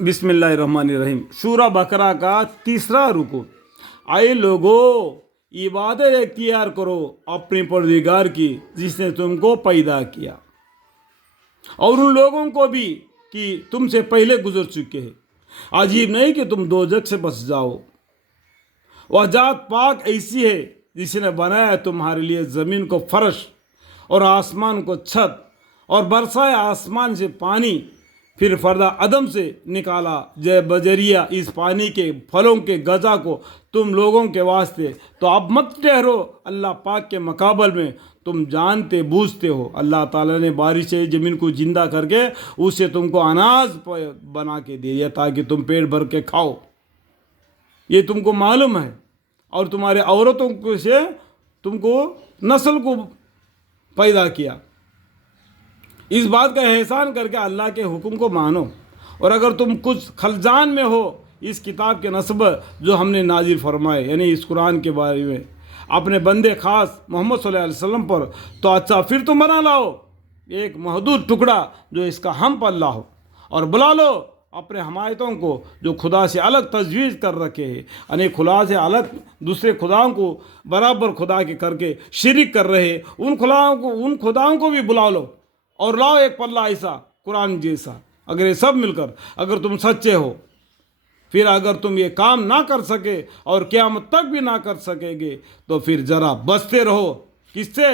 بسم اللہ الرحمن الرحیم۔ سورہ بقرہ کا تیسرا رکوع۔ اے لوگو، عبادت اختیار کرو اپنے پروردگار کی جس نے تم کو پیدا کیا، اور ان لوگوں کو بھی کہ تم سے پہلے گزر چکے ہیں۔ عجیب نہیں کہ تم دوزخ سے بچ جاؤ۔ وہ ذات پاک ایسی ہے جس نے بنایا تمہارے لیے زمین کو فرش اور آسمان کو چھت، اور برسائے آسمان سے پانی، پھر فردا عدم سے نکالا بذریعہ اس پانی کے پھلوں کے غذا کو تم لوگوں کے واسطے۔ تو اب مت ٹھہرو اللہ پاک کے مقابل میں، تم جانتے بوجھتے ہو اللہ تعالیٰ نے بارش سے زمین کو زندہ کر کے اس سے تم کو اناج بنا کے دے دیا تاکہ تم پیٹ بھر کے کھاؤ۔ یہ تم کو معلوم ہے، اور تمہارے عورتوں سے تم کو نسل کو پیدا کیا۔ اس بات کا احسان کر کے اللہ کے حکم کو مانو، اور اگر تم کچھ خلجان میں ہو اس کتاب کے نسبت جو ہم نے نازل فرمائے، یعنی اس قرآن کے بارے میں اپنے بندے خاص محمد صلی اللہ علیہ وسلم پر، تو اچھا پھر تم بنا لاؤ ایک محدود ٹکڑا جو اس کا ہم پلہ ہو، اور بلا لو اپنے حمایتوں کو جو خدا سے الگ تجویز کر رکھے ہیں، یعنی خدا سے الگ دوسرے خداؤں کو برابر خدا کے کر کے شریک کر رہے، ان خداؤں کو بھی بلا لو، اور لاؤ ایک پلہ ایسا قرآن جیسا۔ اگر یہ سب مل کر اگر تم سچے ہو، پھر اگر تم یہ کام نہ کر سکے اور قیامت تک بھی نہ کر سکے گے، تو پھر ذرا بچتے رہو کس سے؟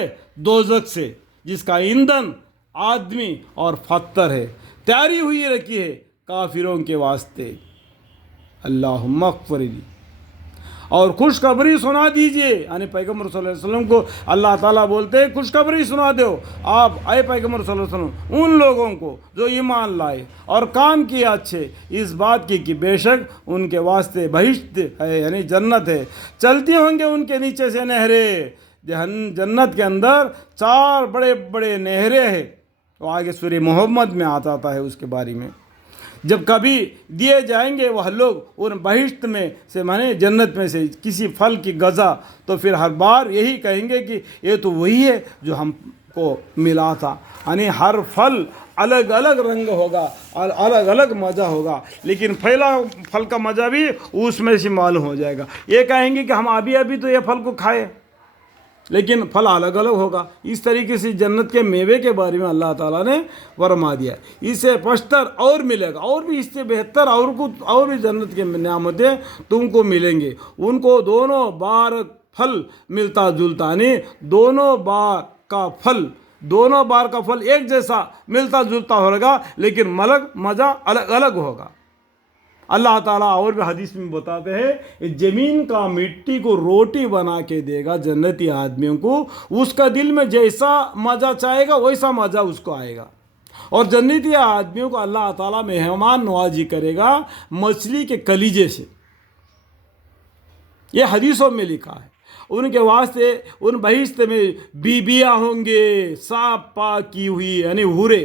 دوزخ سے، جس کا ایندھن آدمی اور پتھر ہے، تیاری ہوئی رکھی ہے کافروں کے واسطے۔ اللہم اغفر لی۔ اور خوشخبری سنا دیجئے، یعنی پیغمبر صلی اللہ علیہ وسلم کو اللہ تعالیٰ بولتے ہیں خوشخبری سنا دو آپ اے پیغمبر صلی اللہ علیہ وسلم ان لوگوں کو جو ایمان لائے اور کام کیے اچھے، اس بات کی کہ بے شک ان کے واسطے بہشت ہے، یعنی جنت ہے، چلتی ہوں گے ان کے نیچے سے نہریں۔ جنت کے اندر 4 بڑے بڑے نہریں ہیں، وہ آگے سورہ محمد میں آتا ہے اس کے بارے میں۔ جب کبھی دیے جائیں گے وہ لوگ ان بہشت میں سے، مانے جنت میں سے کسی پھل کی غذا، تو پھر ہر بار یہی کہیں گے کہ یہ تو وہی ہے جو ہم کو ملا تھا۔ یعنی ہر پھل الگ الگ رنگ ہوگا اور الگ الگ مزہ ہوگا، لیکن پہلا پھل کا مزہ بھی اس میں سے معلوم ہو جائے گا۔ یہ کہیں گے کہ ہم ابھی تو یہ پھل کو کھائے، لیکن پھل الگ الگ ہوگا۔ اس طریقے سے جنت کے میوے کے بارے میں اللہ تعالیٰ نے فرما دیا، اس سے پشتر اور ملے گا، اور بھی اس سے بہتر اور بھی جنت کے نعمتیں تم کو ملیں گے۔ ان کو دونوں بار پھل ملتا جلتا، نہیں دونوں بار کا پھل ایک جیسا ملتا جلتا ہوگا، لیکن مزہ الگ الگ ہوگا۔ اللہ تعالیٰ اور بھی حدیث میں بتاتے ہیں زمین کا مٹی کو روٹی بنا کے دے گا جنتی آدمیوں کو، اس کا دل میں جیسا مزہ چاہے گا ویسا مزہ اس کو آئے گا۔ اور جنتی آدمیوں کو اللہ تعالیٰ مہمان نوازی کرے گا مچھلی کے کلیجے سے، یہ حدیثوں میں لکھا ہے۔ ان کے واسطے ان بہشت میں بیویاں ہوں گے صاف پاک کی ہوئی، یعنی حورے۔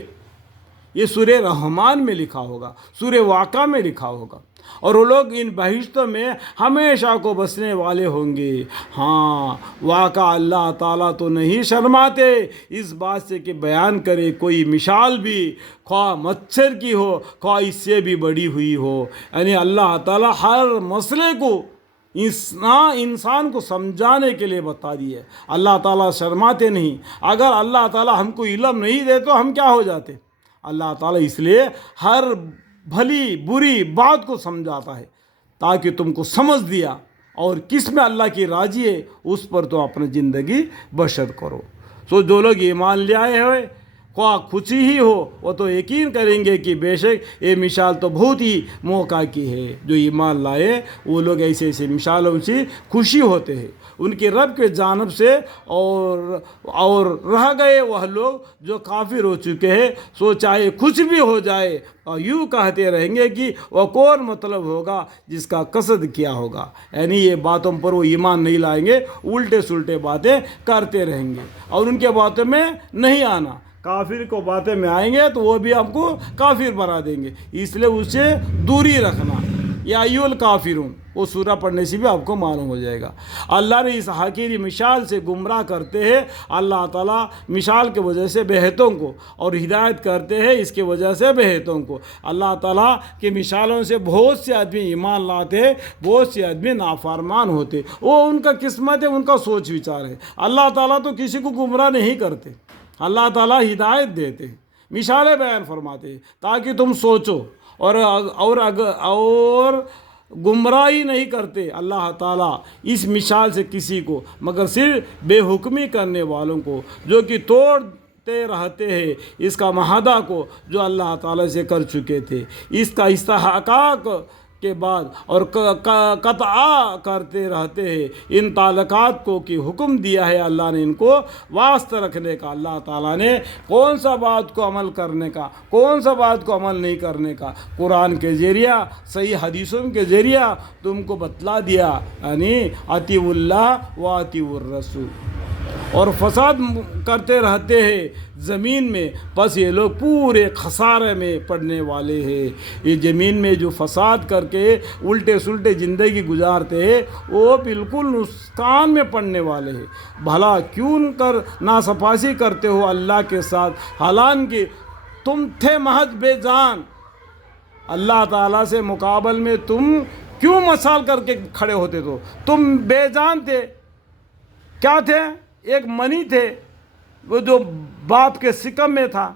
یہ سورہ رحمان میں لکھا ہوگا، سورہ واقعہ میں لکھا ہوگا، اور وہ لوگ ان بہشتوں میں ہمیشہ کو بسنے والے ہوں گے۔ ہاں، واقعہ اللہ تعالیٰ تو نہیں شرماتے اس بات سے کہ بیان کرے کوئی مثال بھی، خواہ مچھر کی ہو خواہ اس سے بھی بڑی ہوئی ہو۔ یعنی اللہ تعالیٰ ہر مسئلے کو انسان کو سمجھانے کے لیے بتا دیے۔ اللہ تعالیٰ شرماتے نہیں۔ اگر اللہ تعالیٰ ہم کو علم نہیں دے تو ہم کیا ہو جاتے؟ اللہ تعالیٰ اس لیے ہر بھلی بری بات کو سمجھاتا ہے تاکہ تم کو سمجھ دیا، اور کس میں اللہ کی راضی ہے اس پر تو اپنی زندگی بسر کرو۔ سو جو لوگ ایمان لے آئے ہوئے، خواہ خوشی ہی ہو، وہ تو یقین کریں گے کہ بے شک یہ مثال تو بہت ہی موقع کی ہے۔ جو ایمان لائے وہ لوگ ایسے ایسے مثالوں سے خوشی ہوتے ہیں ان کے رب کے جانب سے، اور رہ گئے وہ لوگ جو کافر ہو چکے ہیں، سو چاہے کچھ بھی ہو جائے اور یوں کہتے رہیں گے کہ وہ کون مطلب ہوگا جس کا قصد کیا ہوگا۔ یعنی یہ باتوں پر وہ ایمان نہیں لائیں گے، الٹے سلٹے باتیں کرتے رہیں گے اور ان کے باتوں میں نہیں آنا۔ کافر کو باتیں میں آئیں گے تو وہ بھی آپ کو کافر بنا دیں گے، اس لیے اس سے دوری رکھنا۔ یا ایول کافرون، وہ سورہ پڑھنے سے بھی آپ کو معلوم ہو جائے گا۔ اللہ نے اس حقیری مثال سے گمراہ کرتے ہیں، اللہ تعالیٰ مثال کے وجہ سے بہتوں کو، اور ہدایت کرتے ہیں اس کے وجہ سے بہتوں کو۔ اللہ تعالیٰ کی مثالوں سے بہت سے آدمی ایمان لاتے ہیں، بہت سے آدمی نافرمان ہوتے، وہ ان کا قسمت ہے، ان کا سوچ وچار ہے۔ اللہ تعالیٰ تو کسی کو گمراہ نہیں کرتے، اللہ تعالیٰ ہدایت دیتے ہیں، مثالیں بیان فرماتے ہیں تاکہ تم سوچو، اور گمراہی نہیں کرتے اللہ تعالیٰ اس مثال سے کسی کو، مگر صرف بے حکمی کرنے والوں کو، جو کہ توڑتے رہتے ہیں اس کا معاہدہ کو جو اللہ تعالیٰ سے کر چکے تھے، اس کا استحقاق کے بعد، اور قطع کرتے رہتے ہیں ان تعلقات کو کہ حکم دیا ہے اللہ نے ان کو واسطہ رکھنے کا۔ اللہ تعالیٰ نے کون سا بات کو عمل کرنے کا، کون سا بات کو عمل نہیں کرنے کا، قرآن کے ذریعہ، صحیح حدیثوں کے ذریعہ تم کو بتلا دیا، یعنی اطیعوا اللہ و اطیعوا الرسول۔ اور فساد کرتے رہتے ہیں زمین میں، بس یہ لوگ پورے خسارے میں پڑنے والے ہیں۔ یہ زمین میں جو فساد کر کے الٹے سلٹے زندگی گزارتے ہیں وہ بالکل نقصان میں پڑنے والے ہیں۔ بھلا کیوں کر ناصفاسی کرتے ہو اللہ کے ساتھ، حالانکہ تم تھے محض بے جان۔ اللہ تعالیٰ سے مقابل میں تم کیوں مثال کر کے کھڑے ہوتے تو؟ تم بے جان تھے، کیا تھے؟ ایک منی تھے، وہ جو باپ کے سکم میں تھا،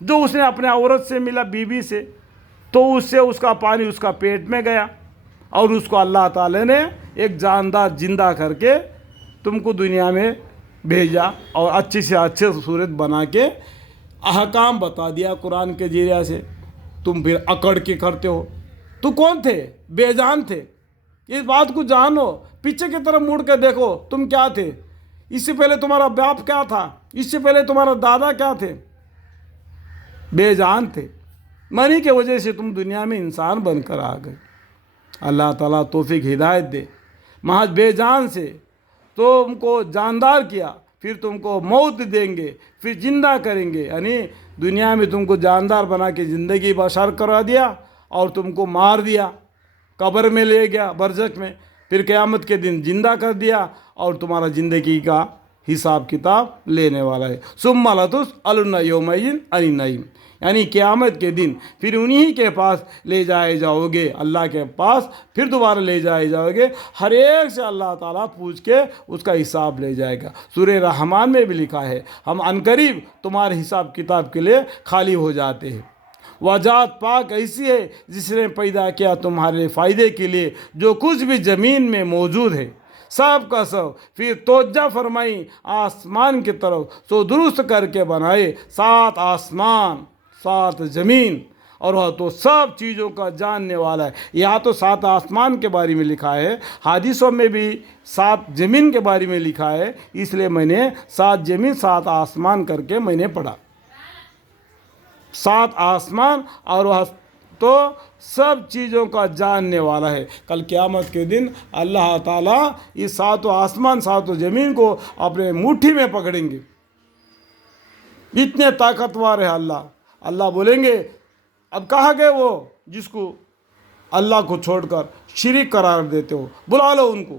جو اس نے اپنے عورت سے ملا، بیوی سے، تو اس سے اس کا پانی اس کا پیٹ میں گیا، اور اس کو اللہ تعالی نے ایک جاندار زندہ کر کے تم کو دنیا میں بھیجا، اور اچھی سے اچھے صورت بنا کے احکام بتا دیا قرآن کے ذریعہ سے۔ تم پھر اکڑ کے کرتے ہو۔ تو کون تھے؟ بے جان تھے۔ اس بات کو جانو، پیچھے کی طرف مڑ کے دیکھو تم کیا تھے۔ اس سے پہلے تمہارا باپ کیا تھا، اس سے پہلے تمہارا دادا کیا تھے؟ بے جان تھے۔ منی کی وجہ سے تم دنیا میں انسان بن کر آ گئے۔ اللہ تعالیٰ توفیق ہدایت دے۔ محض بے جان سے تم کو جاندار کیا، پھر تم کو موت دیں گے، پھر زندہ کریں گے، یعنی دنیا میں تم کو جاندار بنا کے زندگی بسر کرا دیا، اور تم کو مار دیا، قبر میں لے گیا برزخ میں، پھر قیامت کے دن زندہ کر دیا، اور تمہارا زندگی کا حساب کتاب لینے والا ہے۔ ثم لتسألن یومئذ عن النعیم، یعنی قیامت کے دن پھر انہی کے پاس لے جائے جاؤ گے، اللہ کے پاس پھر دوبارہ لے جائے جاؤ گے۔ ہر ایک سے اللہ تعالیٰ پوچھ کے اس کا حساب لے جائے گا۔ سورہ رحمان میں بھی لکھا ہے، ہم عنقریب تمہارے حساب کتاب کے لیے خالی ہو جاتے ہیں۔ وجات پاک ایسی ہے جس نے پیدا کیا تمہارے فائدے کے لیے جو کچھ بھی زمین میں موجود ہے، سب کا سب، پھر توجہ فرمائی آسمان کی طرف، سو درست کر کے بنائے 7 آسمان 7 زمین، اور وہ تو سب چیزوں کا جاننے والا ہے۔ یہاں تو 7 آسمان کے بارے میں لکھا ہے، حدیثوں میں بھی 7 زمین کے بارے میں لکھا ہے، اس لیے میں نے 7 زمین 7 آسمان کر کے میں نے پڑھا۔ 7 آسمان، اور وہ تو سب چیزوں کا جاننے والا ہے۔ کل قیامت کے دن اللہ تعالیٰ اس 7 آسمان 7 زمین کو اپنے مٹھی میں پکڑیں گے، اتنے طاقتور ہے اللہ۔ اللہ بولیں گے اب کہاں گئے وہ جس کو اللہ کو چھوڑ کر شریک قرار دیتے ہو؟ بلا لو ان کو،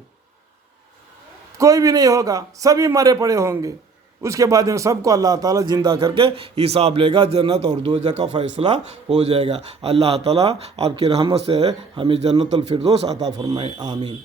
کوئی بھی نہیں ہوگا، سبھی مرے پڑے ہوں گے۔ اس کے بعد میں سب کو اللہ تعالیٰ زندہ کر کے حساب لے گا، جنت اور دوزخ کا فیصلہ ہو جائے گا۔ اللہ تعالیٰ آپ کی رحمت سے ہمیں جنت الفردوس عطا فرمائے، آمین۔